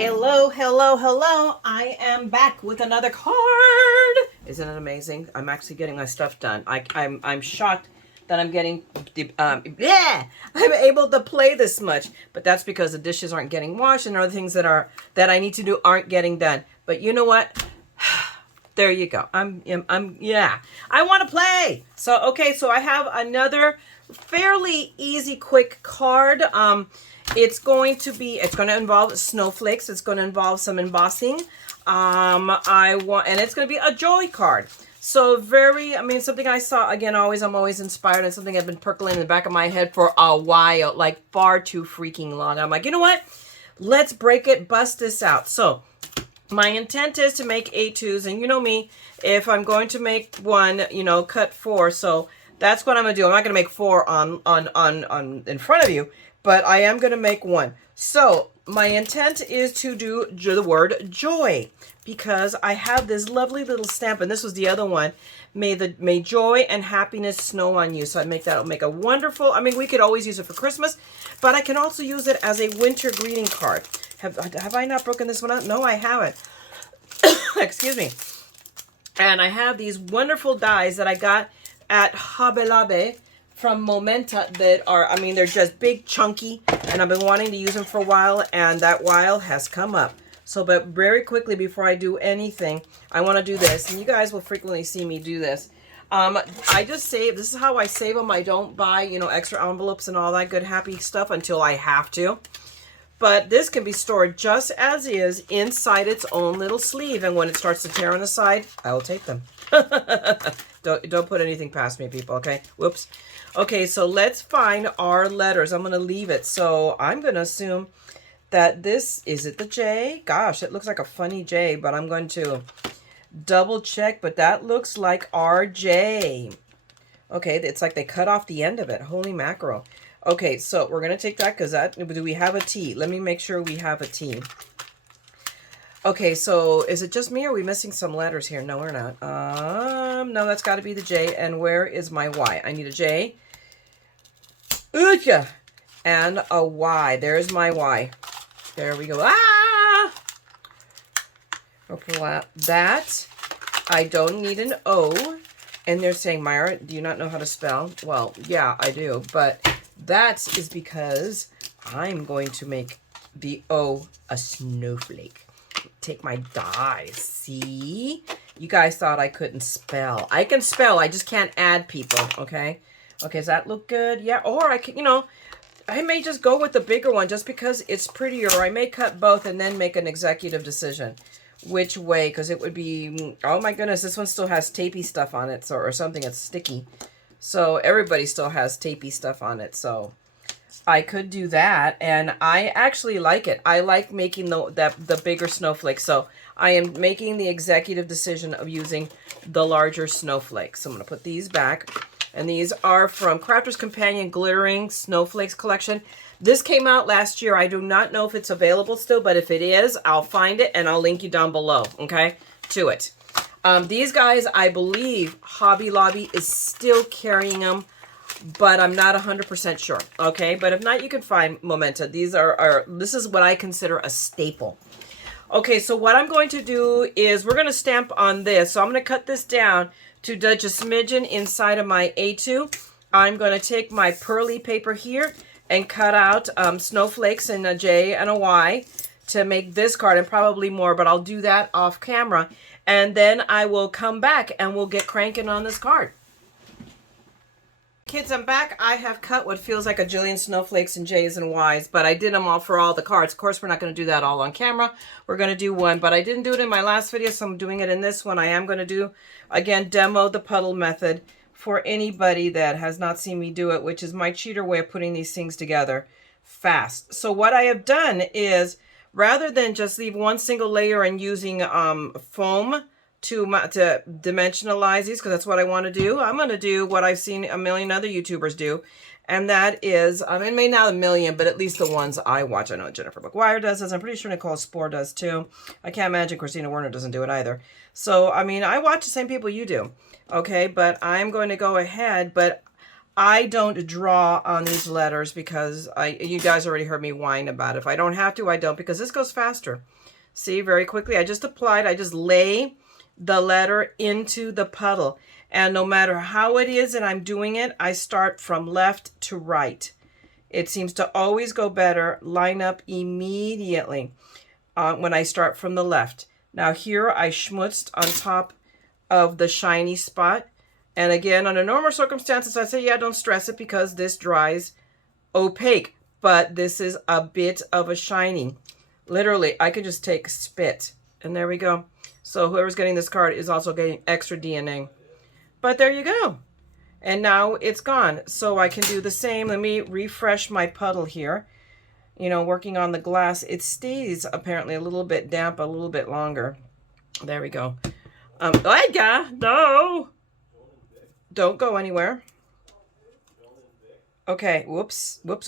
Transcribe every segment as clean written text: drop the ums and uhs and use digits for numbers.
Hello, hello, hello. I am back with another card. Isn't it amazing? I'm actually getting my stuff done. I'm shocked that I'm getting I'm able to play this much, but that's because the dishes aren't getting washed and other things that I need to do aren't getting done. But you know what? There you go. Yeah. I want to play. So okay, so I have another fairly easy quick card. It's going to involve snowflakes. It's going to involve some embossing. And it's going to be a joy card. So something I saw, again, I'm always inspired, and something I've been percolating in the back of my head for a while, like far too freaking long. I'm like, you know what? Let's break it, bust this out. So my intent is to make A2s, and you know me, if I'm going to make one, cut 4. So that's what I'm going to do. I'm not going to make 4 on in front of you, but I am going to make 1. So my intent is to do the word joy, because I have this lovely little stamp, and this was the other one. May joy and happiness snow on you. So I'll make a wonderful, we could always use it for Christmas, but I can also use it as a winter greeting card. Have I not broken this one out? No, I haven't. Excuse me. And I have these wonderful dies that I got at Hobby Lobby from Momenta that are, they're just big, chunky, and I've been wanting to use them for a while, and that while has come up. So, but very quickly before I do anything, I want to do this, and you guys will frequently see me do this. I just save, this is how I save them. I don't buy, extra envelopes and all that good happy stuff until I have to. But this can be stored just as is inside its own little sleeve, and when it starts to tear on the side, I will take them. Don't put anything past me, people, okay? Whoops. Okay, so let's find our letters. I'm going to leave it. So I'm going to assume that is it the J? Gosh, it looks like a funny J, but I'm going to double check, but that looks like RJ. Okay, it's like they cut off the end of it. Holy mackerel. Okay, so we're going to take that because do we have a T? Let me make sure we have a T. Okay, so is it just me or are we missing some letters here? No, we're not. No, that's got to be the J. And where is my Y? I need a J. Ooh, and a Y. There's my Y. There we go. Ah! Okay, that. I don't need an O. And they're saying, Myra, do you not know how to spell? Well, yeah, I do. But that is because I'm going to make the O a snowflake. Take my dies. See? You guys thought I couldn't spell. I can spell. I just can't add people. Okay? Okay, does that look good? Yeah. Or I can, I may just go with the bigger one just because it's prettier. Or I may cut both and then make an executive decision. Which way? Because it would be, oh my goodness, this one still has tapey stuff on it. Or something that's sticky. So everybody still has tapey stuff on it. So I could do that, and I actually like it. I like making the bigger snowflakes, so I am making the executive decision of using the larger snowflakes. So I'm going to put these back, and these are from Crafter's Companion Glittering Snowflakes Collection. This came out last year. I do not know if it's available still, but if it is, I'll find it, and I'll link you down below, okay, to it. These guys, I believe Hobby Lobby is still carrying them, but I'm not 100% sure, okay? But if not, you can find Momenta. These this is what I consider a staple. Okay, so what I'm going to do is we're going to stamp on this. So I'm going to cut this down to just a smidgen inside of my A2. I'm going to take my pearly paper here and cut out snowflakes and a J and a Y to make this card, and probably more, but I'll do that off camera. And then I will come back and we'll get cranking on this card. Kids, I'm back. I have cut what feels like a jillion snowflakes and J's and Y's, but I did them all for all the cards. Of course, we're not going to do that all on camera. We're going to do one, but I didn't do it in my last video, so I'm doing it in this one. I am going to do, again, demo the puddle method for anybody that has not seen me do it, which is my cheater way of putting these things together fast. So what I have done is, rather than just leave one single layer and using foam to dimensionalize these, because that's what I want to do, I'm going to do what I've seen a million other YouTubers do, and that is, it may not a million, but at least the ones I watch. I know Jennifer McGuire does this. I'm pretty sure Nicole Spohr does too. I can't imagine Christina Werner doesn't do it either. So, I watch the same people you do, okay? But I'm going to go ahead, but I don't draw on these letters because you guys already heard me whine about it. If I don't have to, I don't, because this goes faster. See, very quickly, I just lay the letter into the puddle. And no matter how it is that I'm doing it, I start from left to right. It seems to always go better, line up immediately when I start from the left. Now here I schmutzed on top of the shiny spot. And again, under normal circumstances, I say, yeah, don't stress it because this dries opaque. But this is a bit of a shiny. Literally, I could just take spit. And there we go. So whoever's getting this card is also getting extra DNA. But there you go. And now it's gone. So I can do the same. Let me refresh my puddle here. You know, working on the glass, it stays apparently a little bit damp, a little bit longer. There we go. No! Don't go anywhere. Okay, whoops. We'll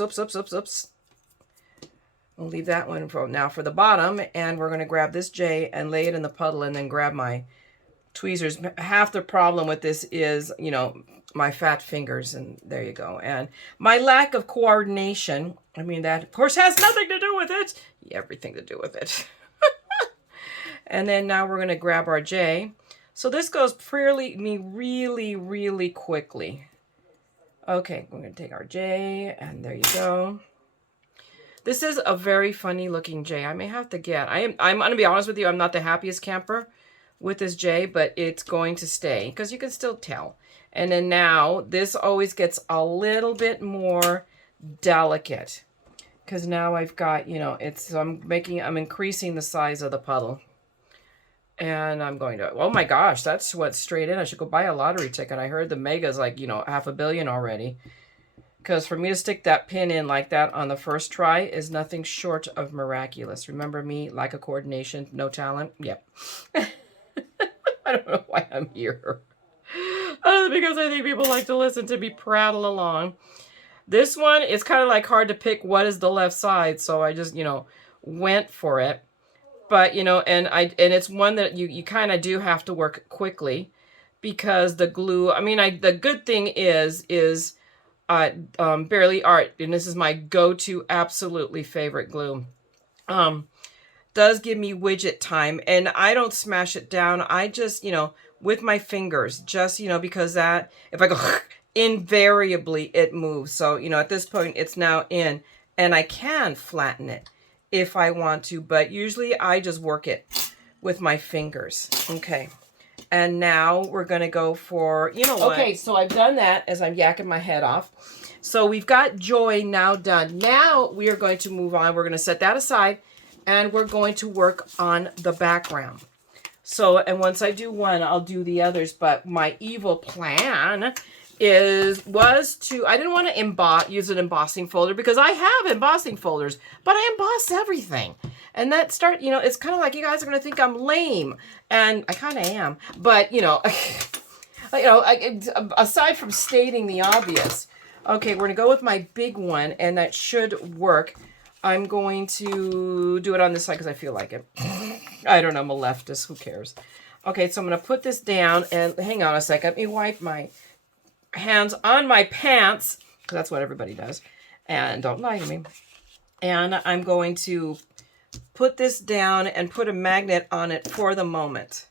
leave that one for now for the bottom, and we're going to grab this J and lay it in the puddle and then grab my tweezers. Half the problem with this is, you know, my fat fingers, and there you go. And my lack of coordination, I mean, that, of course, has nothing to do with it. Everything to do with it. And then now we're going to grab our J. So this goes really quickly. Okay, we're going to take our J, and there you go. This is a very funny looking J. I may have to get, I'm going to be honest with you, I'm not the happiest camper with this J, but it's going to stay because you can still tell. And then now this always gets a little bit more delicate because now I've got, you know, I'm increasing the size of the puddle. And I'm going to, oh my gosh, that's what's straight in. I should go buy a lottery ticket. I heard the mega's like, you know, 500 million already. Because for me to stick that pin in like that on the first try is nothing short of miraculous. Remember me, lack of coordination, no talent? Yep. I don't know why I'm here. Because I think people like to listen to me prattle along. This one, it's kind of like hard to pick what is the left side. So I just, you know, went for it. But, you know, and it's one that you kind of do have to work quickly because the glue, I mean, the good thing is Barely Art, and this is my go-to absolutely favorite glue, does give me widget time, and I don't smash it down. I just, you know, with my fingers, just, you know, because that, if I go, invariably it moves. So, you know, at this point, it's now in, and I can flatten it if I want to, but usually I just work it with my fingers. Okay. And now we're going to go for, you know what? Okay, so I've done that as I'm yakking my head off. So we've got Joy now done. Now we are going to move on. We're going to set that aside, and we're going to work on the background. So, and once I do one, I'll do the others. But my evil plan was to, I didn't want to use an embossing folder because I have embossing folders, but I emboss everything. And that you know, it's kind of like you guys are going to think I'm lame, and I kind of am. But, you know, aside from stating the obvious, okay, we're going to go with my big one, and that should work. I'm going to do it on this side because I feel like it. I don't know, I'm a leftist, who cares? Okay, so I'm going to put this down, and hang on a second. Let me wipe my hands on my pants, because that's what everybody does. And don't lie to me. And I'm going to put this down and put a magnet on it for the moment,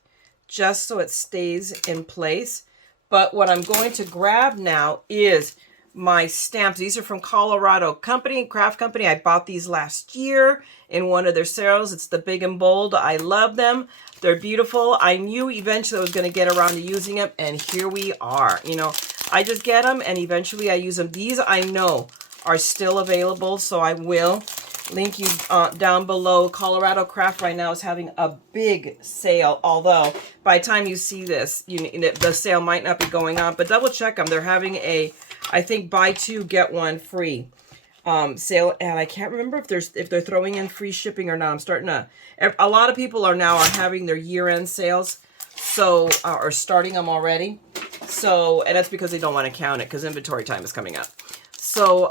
just so it stays in place. But what I'm going to grab now is my stamps. These are from Colorado Craft Company. I bought these last year in one of their sales. It's the big and bold. I love them. They're beautiful. I knew eventually I was going to get around to using them, and here we are. You know, I just get them, and eventually I use them. These I know are still available, so I will link you down below. Colorado Craft right now is having a big sale, although by the time you see this, the sale might not be going on, but double check them. They're having a, I think, buy two, get one free sale, and I can't remember if they're throwing in free shipping or not. I'm starting to, a lot of people are having their year-end sales, so, or starting them already. So, and that's because they don't want to count it because inventory time is coming up. So,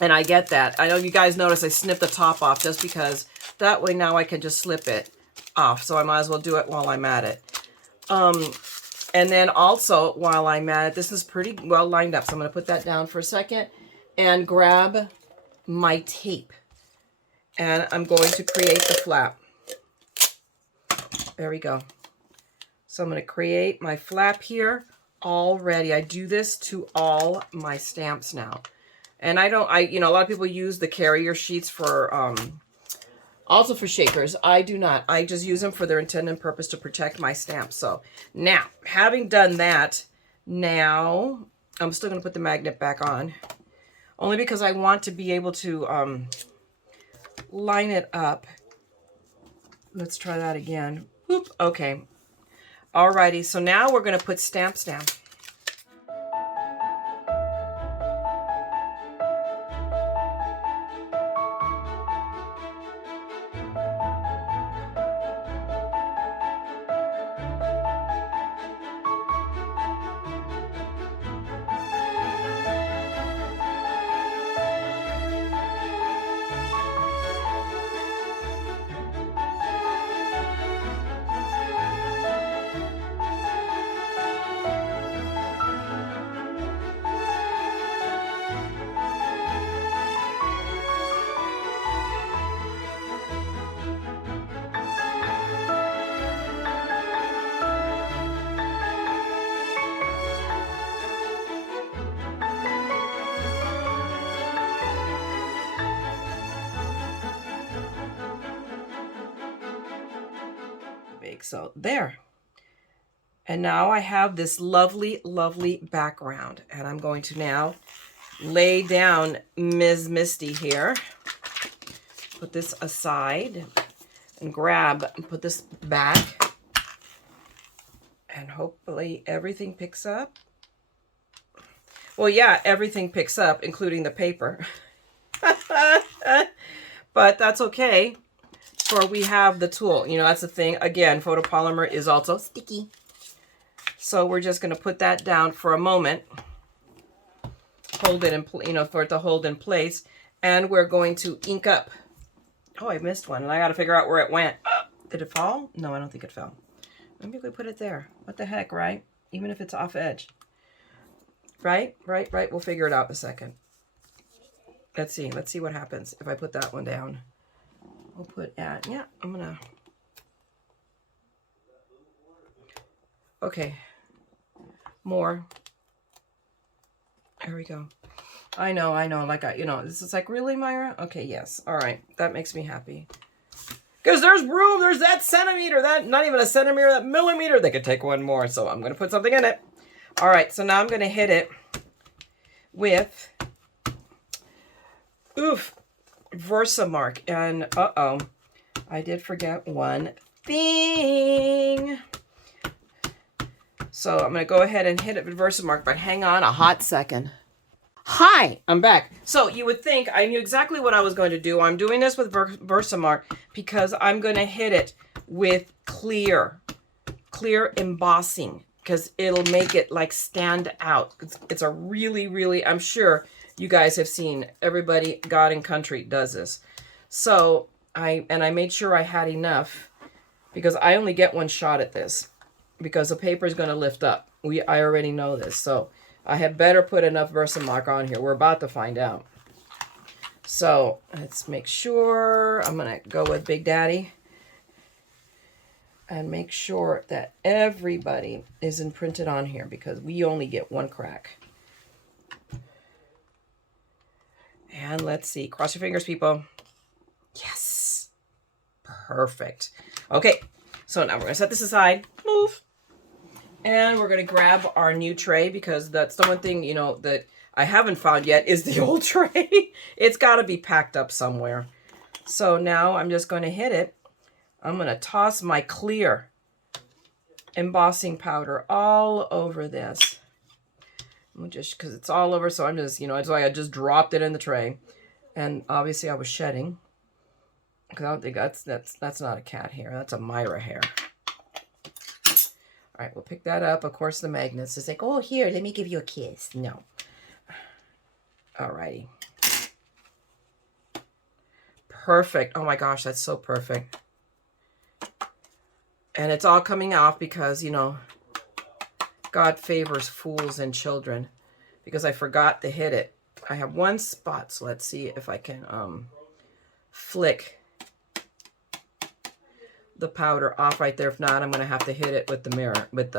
and I get that. I know you guys notice I snipped the top off just because that way now I can just slip it off. So I might as well do it while I'm at it. And then also, while I'm at it, this is pretty well lined up. So I'm going to put that down for a second and grab my tape. And I'm going to create the flap. There we go. So I'm going to create my flap here already. I do this to all my stamps now. And a lot of people use the carrier sheets for, also for shakers. I do not. I just use them for their intended purpose to protect my stamps. So now, having done that, now I'm still going to put the magnet back on. Only because I want to be able to line it up. Let's try that again. Whoop, okay. Alrighty, so now we're going to put stamps down. So there. And now I have this lovely, lovely background. And I'm going to now lay down Ms. Misty here. Put this aside and put this back. And hopefully everything picks up. Well, yeah, everything picks up, including the paper. But that's okay. For we have the tool. You know, that's the thing. Again, photopolymer is also sticky. So we're just going to put that down for a moment. Hold it in, for it to hold in place. And we're going to ink up. Oh, I missed one. And I got to figure out where it went. Did it fall? No, I don't think it fell. Maybe we put it there. What the heck, right? Even if it's off edge. Right? We'll figure it out in a second. Let's see. Let's see what happens if I put that one down. We'll put at, yeah, I'm gonna, okay, more. There we go. I know, like, this is like, really, Myra? Okay, yes, all right, that makes me happy. Because there's room, there's that centimeter, that, not even a centimeter, that millimeter, they could take one more, so I'm gonna put something in it. All right, so now I'm gonna hit it with, Versamark. And I did forget one thing. So I'm going to go ahead and hit it with Versamark, but hang on a hot second. Hi, I'm back. So you would think I knew exactly what I was going to do. I'm doing this with Versamark because I'm going to hit it with clear embossing because it'll make it like stand out. It's a really, really, I'm sure you guys have seen, everybody, God and Country does this. So I made sure I had enough because I only get one shot at this because the paper is going to lift up. I already know this. So I had better put enough Versamark on here. We're about to find out. So let's make sure. I'm going to go with Big Daddy and make sure that everybody is imprinted on here because we only get one crack. And let's see. Cross your fingers, people. Yes. Perfect. Okay. So now we're going to set this aside. Move. And we're going to grab our new tray because that's the one thing, that I haven't found yet is the old tray. It's got to be packed up somewhere. So now I'm just going to hit it. I'm going to toss my clear embossing powder all over this. Just because it's all over, so I'm just, that's why I just dropped it in the tray. And obviously I was shedding. Because I don't think that's not a cat hair. That's a Myra hair. All right, we'll pick that up. Of course, the magnets. It's like, oh, here, let me give you a kiss. No. All righty. Perfect. Oh my gosh, that's so perfect. And it's all coming off because, God favors fools and children, because I forgot to hit it. I have one spot, so let's see if I can flick the powder off right there. If not, I'm going to have to hit it with the mirror, with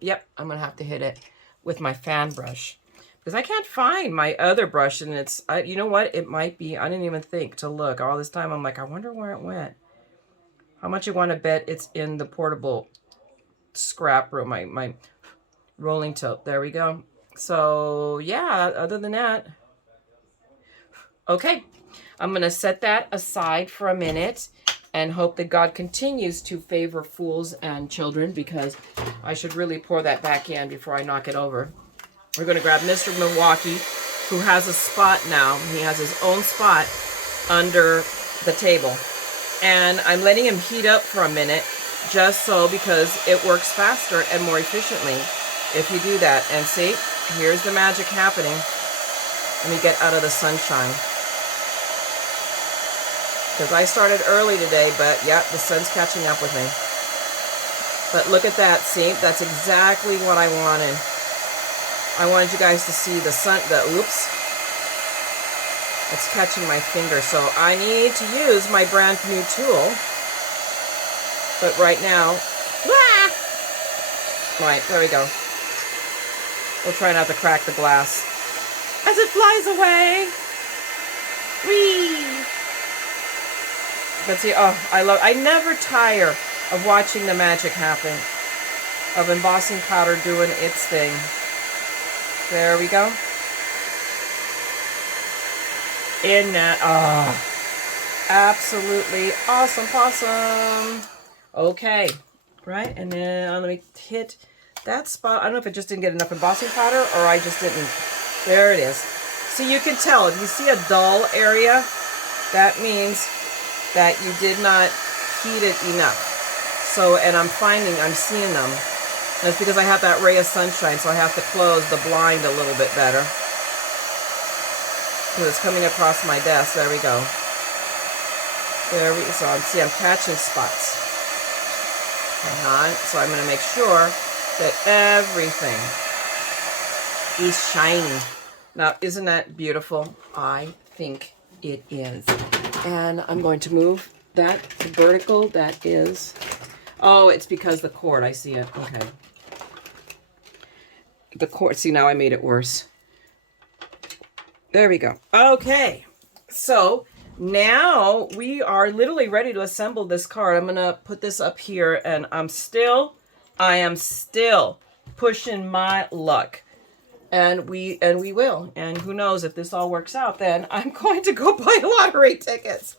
yep, I'm going to have to hit it with my fan brush, because I can't find my other brush, and it's, you know what, it might be, I didn't even think to look. All this time I'm like, I wonder where it went. How much you want to bet it's in the portable scrap room, my rolling tilt. There we go. So yeah, other than that, okay, I'm going to set that aside for a minute and hope that God continues to favor fools and children, because I should really pour that back in before I knock it over. We're going to grab Mr. Milwaukee, who has a spot now. He has his own spot under the table. And I'm letting him heat up for a minute, just so, because it works faster and more efficiently if you do that. And see, here's the magic happening. Let me get out of the sunshine, because I started early today, but yeah, the sun's catching up with me. But look at that, see, that's exactly what I wanted. I wanted you guys to see the sun, oops, it's catching my finger, so I need to use my brand new tool. But right now, right, there we go. We'll try not to crack the glass as it flies away. Whee! But see, oh, I never tire of watching the magic happen, of embossing powder doing its thing. There we go. In that, absolutely awesome possum. Okay, right, and then let me hit that spot. I don't know if it just didn't get enough embossing powder, or I just didn't. There it is. See, you can tell if you see a dull area, that means that you did not heat it enough. So, and I'm seeing them. And it's because I have that ray of sunshine, so I have to close the blind a little bit better, because it's coming across my desk. There we go. So I'm catching spots. Hang on. So I'm going to make sure that everything is shiny. Now, isn't that beautiful? I think it is. And I'm going to move that vertical. That is, oh, it's because the cord, I see it. Okay. The cord, see, now I made it worse. There we go. Okay. So now we are literally ready to assemble this card. I'm going to put this up here, and I am still pushing my luck. And we will. And who knows, if this all works out, then I'm going to go buy lottery tickets.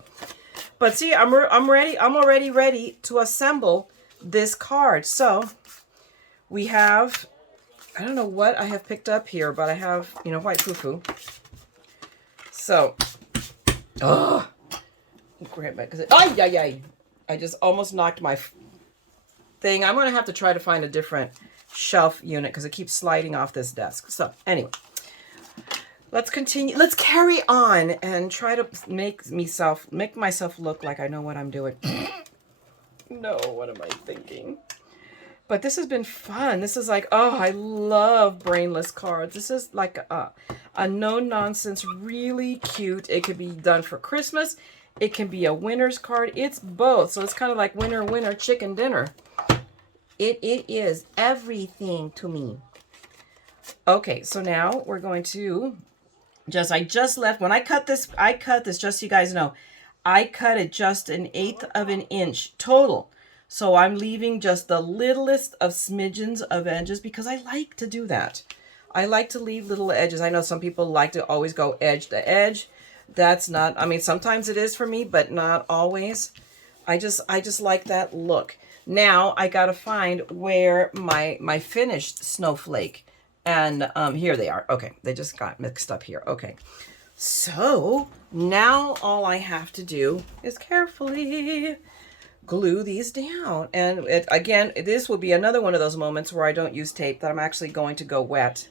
But see, I'm ready. I'm already ready to assemble this card. So we have, I don't know what I have picked up here, but I have, white foo-foo. So, grab it, because I just almost knocked my thing. I'm going to have to try to find a different shelf unit, because it keeps sliding off this desk. So anyway, let's continue. Let's carry on and try to make myself look like I know what I'm doing. No, what am I thinking? But this has been fun. This is like, oh, I love brainless cards. This is like a no-nonsense, really cute. It could be done for Christmas. It can be a winner's card. It's both. So it's kind of like winner, winner, chicken dinner. It is everything to me. Okay, so now we're going to I just left, when I cut this, just so you guys know, I cut it just 1/8 of an inch total. So I'm leaving just the littlest of smidgens of edges, because I like to do that. I like to leave little edges. I know some people like to always go edge to edge. That's not, I mean, sometimes it is for me, but not always. I just like that look. Now I got to find where my finished snowflake, and here they are. Okay, they just got mixed up here. Okay, so now all I have to do is carefully glue these down. And again, this will be another one of those moments where I don't use tape, that I'm actually going to go wet,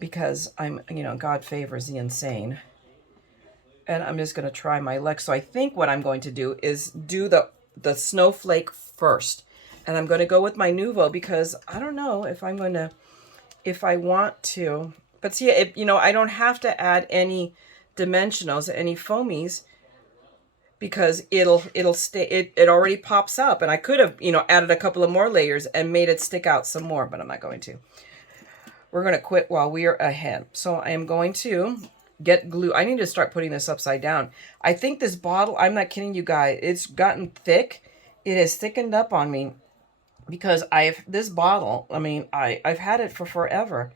because I'm, God favors the insane. And I'm just going to try my luck. So I think what I'm going to do is do the snowflake first, And I'm going to go with my Nuvo because I don't know if I'm going to, if I want to. But see, you know, I don't have to add any dimensionals, any foamies, because it'll stay, it already pops up. And I could have, you know, added a couple of more layers and made it stick out some more, but I'm not going to. We're going to quit while we are ahead. So I am going to get glue. I need to start putting this upside down. I think this bottle, I'm not kidding you guys, it's gotten thick. It has thickened up on me because this bottle, I mean, I've had it for forever.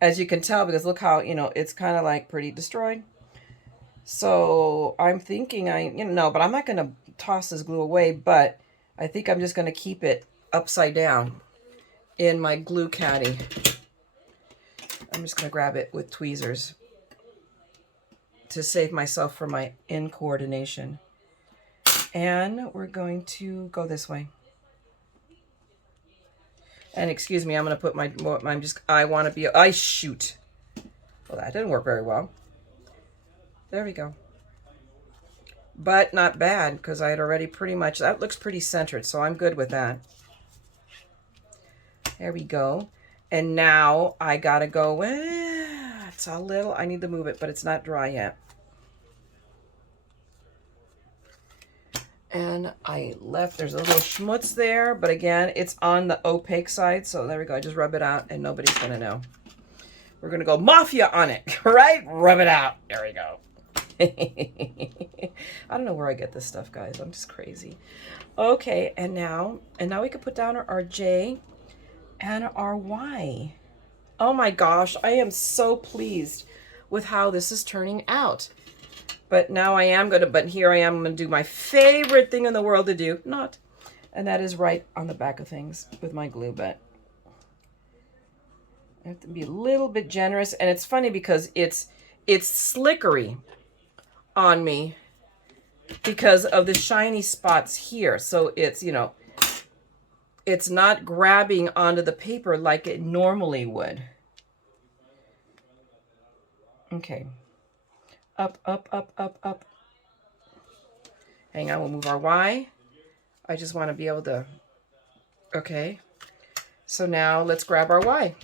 As you can tell, because look how, you know, it's kind of like pretty destroyed. So I'm thinking no, but I'm not going to toss this glue away, but I think I'm just going to keep it upside down in my glue caddy. I'm just going to grab it with tweezers to save myself from my incoordination. And we're going to go this way. And excuse me, I'm going to put I want to be, shoot. Well, that didn't work very well. There we go. But not bad, because I had already pretty much, that looks pretty centered, so I'm good with that. There we go. And now I got to go, it's a little, I need to move it, but it's not dry yet. And there's a little schmutz there, but again, it's on the opaque side. So there we go. I just rub it out and nobody's going to know. We're going to go mafia on it, right? Rub it out. There we go. I don't know where I get this stuff, guys. I'm just crazy. Okay. And now we can put down our J and our Y. Oh my gosh. I am so pleased with how this is turning out. But now here I am going to do my favorite thing in the world to do. And that is right on the back of things with my glue. But I have to be a little bit generous. And it's funny because it's slickery on me because of the shiny spots here. So it's, you know, it's not grabbing onto the paper like it normally would. Okay. Up, up, up, up, up. Hang on, we'll move our Y. I just want to be able to, okay. So now let's grab our Y.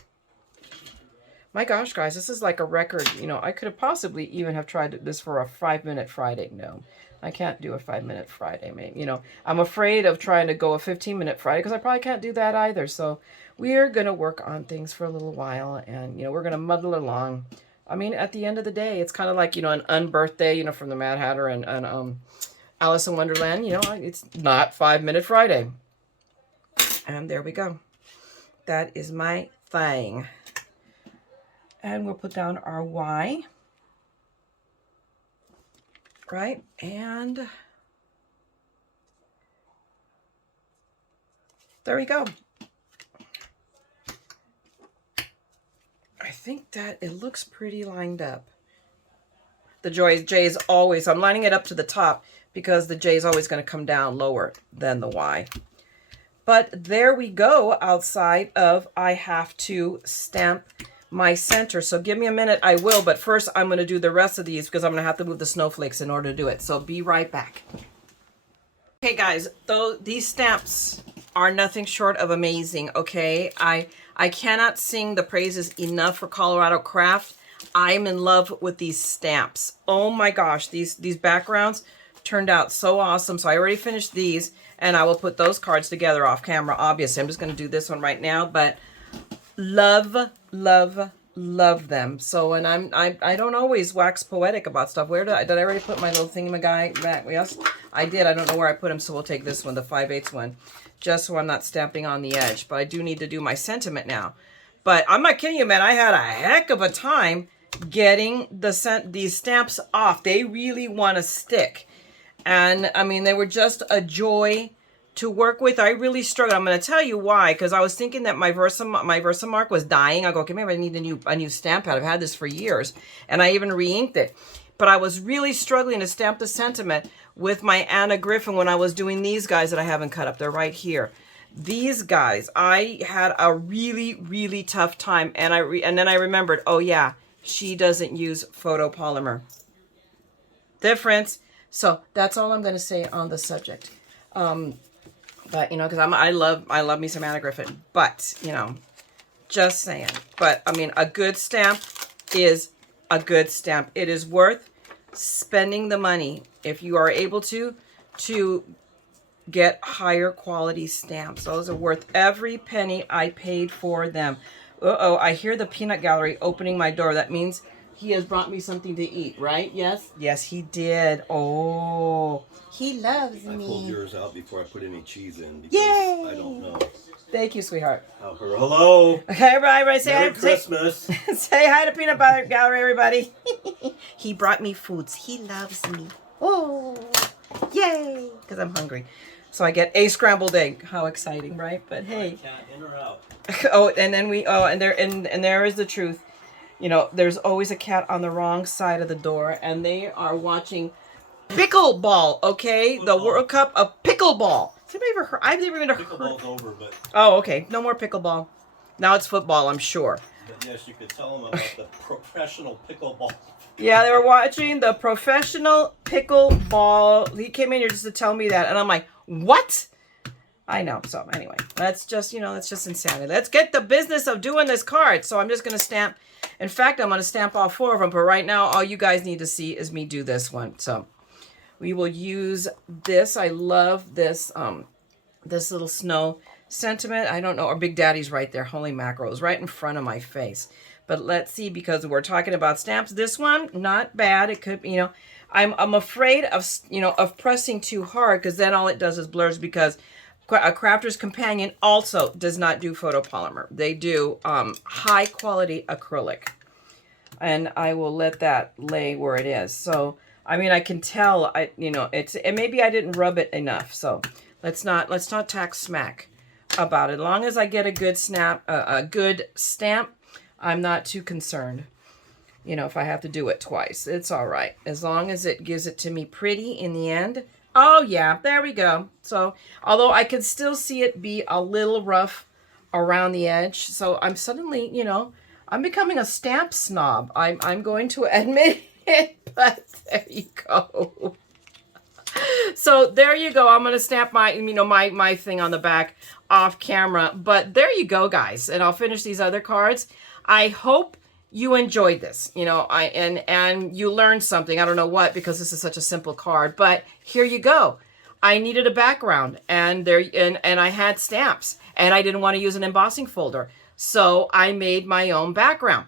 My gosh, guys, this is like a record. You know, I could have possibly even have tried this for a 5-minute Friday. No, I can't do a 5-minute Friday, maybe. You know, I'm afraid of trying to go a 15-minute Friday because I probably can't do that either. So we're going to work on things for a little while and, you know, we're going to muddle along. I mean, at the end of the day, it's kind of like, you know, an unbirthday, you know, from the Mad Hatter and Alice in Wonderland. You know, it's not 5-minute Friday. And there we go. That is my thing. And we'll put down our Y. Right? And there we go. I think that it looks pretty lined up. The J is always, I'm lining it up to the top because the J is always going to come down lower than the Y. But there we go outside of I have to stamp my center. So give me a minute, I will. But first I'm going to do the rest of these because I'm going to have to move the snowflakes in order to do it. So be right back. Okay, guys, these stamps are nothing short of amazing, okay? I cannot sing the praises enough for Colorado Craft. I'm in love with these stamps. Oh my gosh, these backgrounds turned out so awesome. So I already finished these, and I will put those cards together off camera, obviously. I'm just going to do this one right now, but love, love, love them. So, and I don't always wax poetic about stuff. Where did I already put my little thingamajig back? Yes, I did. I don't know where I put them, so we'll take this one, the 5/8 one, just so I'm not stamping on the edge. But I do need to do my sentiment now. But I'm not kidding you, man. I had a heck of a time getting these stamps off. They really want to stick. And, I mean, they were just a joy to work with. I really struggled. I'm going to tell you why, because I was thinking that my Versamark was dying. I go, okay, maybe I need a new stamp pad. I've had this for years, and I even re-inked it. But I was really struggling to stamp the sentiment with my Anna Griffin when I was doing these guys that I haven't cut up. They're right here. These guys, I had a really, really tough time, and then I remembered, oh yeah, she doesn't use photopolymer. Difference. So that's all I'm going to say on the subject. But, you know, because I love me some Anna Griffin. But, you know, just saying. But, I mean, a good stamp is a good stamp. It is worth spending the money if you are able to get higher quality stamps. Those are worth every penny I paid for them. Uh-oh, I hear the peanut gallery opening my door. That means he has brought me something to eat, right? Yes? Yes, he did. Oh, he loves me. I pulled yours out before I put any cheese in because Yay! I don't know. Thank you, sweetheart. Oh, hello. Okay, everybody say Merry hi. Christmas. Say hi to Peanut Butter Gallery, everybody. He brought me foods. He loves me. Oh, yay! Because I'm hungry. So I get a scrambled egg. How exciting, right? But hey. Cat in or out? Oh, and then and there is the truth. You know, there's always a cat on the wrong side of the door, and they are watching pickleball. Okay, the World Cup of pickleball. Has anybody ever heard? I've never even heard. Pickleball's over, but. Oh, okay. No more pickleball. Now it's football, I'm sure. But yes, you could tell them about the professional pickleball. Yeah, they were watching the professional pickleball. He came in here just to tell me that, and I'm like, what? I know. So anyway, that's just, you know, that's just insanity. Let's get the business of doing this card. So I'm just going to stamp. In fact, I'm going to stamp all 4 of them. But right now, all you guys need to see is me do this one. So we will use this. I love this, this little snow sentiment. I don't know. Or Big Daddy's right there. Holy mackerels, right in front of my face. But let's see, because we're talking about stamps. This one, not bad. It could, you know, I'm afraid of, you know, of pressing too hard, because then all it does is blurs, because a Crafter's Companion also does not do photopolymer. They do high quality acrylic. And I will let that lay where it is. So, I mean, I can tell, you know, and maybe I didn't rub it enough. So let's not talk smack about it. As long as I get a good good stamp, I'm not too concerned. You know, if I have to do it twice, it's all right. As long as it gives it to me pretty in the end. Oh, yeah, there we go. So, although I can still see it be a little rough around the edge. So, I'm suddenly, you know, I'm becoming a stamp snob. I'm going to admit it, but there you go. So, there you go. I'm going to stamp my, you know, my thing on the back off camera. But there you go, guys. And I'll finish these other cards. I hope you enjoyed this, you know, and you learned something. I don't know what, because this is such a simple card, but here you go. I needed a background, and I had stamps, and I didn't want to use an embossing folder, so I made my own background.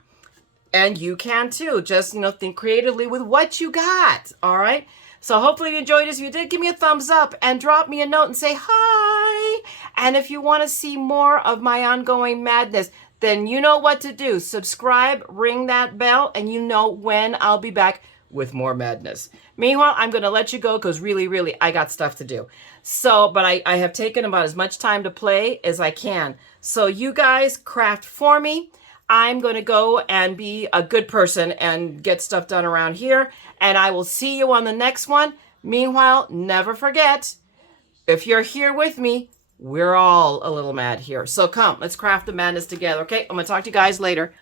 And you can too. Just, you know, think creatively with what you got. All right. So hopefully you enjoyed this. If you did, give me a thumbs up and drop me a note and say hi. And if you want to see more of my ongoing madness, then you know what to do. Subscribe, ring that bell, and you know when I'll be back with more madness. Meanwhile, I'm going to let you go because really, I got stuff to do. So, but I have taken about as much time to play as I can. So you guys craft for me. I'm going to go and be a good person and get stuff done around here. And I will see you on the next one. Meanwhile, never forget, if you're here with me, we're all a little mad here. So come, let's craft the madness together, okay? I'm going to talk to you guys later.